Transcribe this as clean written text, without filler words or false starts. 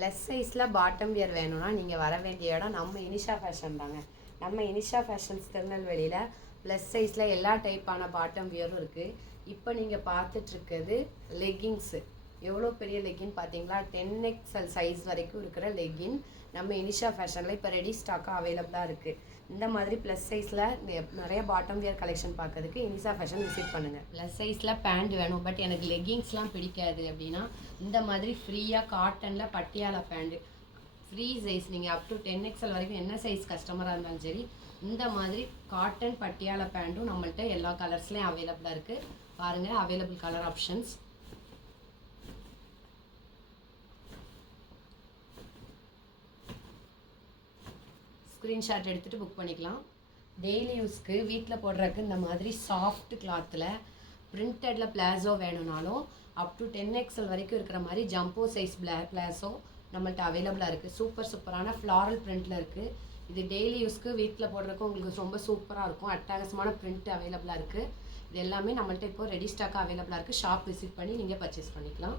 Plus சைஸில் bottom wear வேணும்னா நீங்கள் வர வேண்டிய இடம் நம்ம இனிஷா ஃபேஷன் தாங்க. நம்ம இனிஷா ஃபேஷன்ஸ் திருநெல்வேலியில் ப்ளஸ் சைஸில் எல்லா டைப்பான பாட்டம் வியரும் இருக்குது. இப்போ நீங்கள் பார்த்துட்ருக்கிறது லெக்கிங்ஸு. எவ்வளோ பெரிய லெக்கின் பார்த்தீங்களா? 10XL சைஸ் வரைக்கும் இருக்கிற லெக்கின் நம்ம இனிஷா ஃபேஷனில் இப்போ ரெடி ஸ்டாக்காக அவைலபிளாக இருக்குது. இந்த மாதிரி ப்ளஸ் சைஸில் நிறைய பாட்டம் வியர் கலெக்ஷன் பார்க்கறதுக்கு இனிஷா ஃபேஷன் விசிட் பண்ணுங்கள். ப்ளஸ் சைஸில் பேண்ட் வேணும், பட் எனக்கு லெக்கிங்ஸ்லாம் பிடிக்காது அப்படின்னா இந்த மாதிரி ஃப்ரீயாக காட்டனில் பட்டியாலா பேண்ட்டு ஃப்ரீ சைஸ், நீங்கள் அப் டு 10XL வரைக்கும் என்ன சைஸ் கஸ்டமராக இருந்தாலும் சரி இந்த மாதிரி காட்டன் பட்டியாலா பேண்ட்டும் நம்மள்ட்ட எல்லா கலர்ஸ்லேயும் அவைலபிளாக இருக்குது. பாருங்கள், அவைலபிள் கலர் ஆப்ஷன்ஸ். ஸ்க்ரீன்ஷாட் எடுத்துகிட்டு புக் பண்ணிக்கலாம். டெய்லி யூஸ்க்கு வீட்டில் போடுறதுக்கு இந்த மாதிரி சாஃப்ட் கிளாத்தில் பிரிண்டடில் பிளாசோ வேணும்னாலும் அப் டு 10XL வரைக்கும் இருக்கிற மாதிரி ஜம்போ சைஸ் பிளாசோ நம்மள்ட்ட அவைலபிளாக இருக்குது. சூப்பரான ஃப்ளாரல் பிரிண்டில் இருக்குது. இது டெய்லி யூஸ்க்கு வீட்டில் போடுறதுக்கு உங்களுக்கு ரொம்ப சூப்பராக இருக்கும். அட்டகாசமான பிரிண்ட் அவைலபிளாக இருக்குது. இது எல்லாமே நம்மள்ட்ட இப்போ ரெடி ஸ்டாக்காக அவைலபிளாக இருக்குது. ஷாப் விசிட் பண்ணி நீங்கள் பர்ச்சேஸ் பண்ணிக்கலாம்.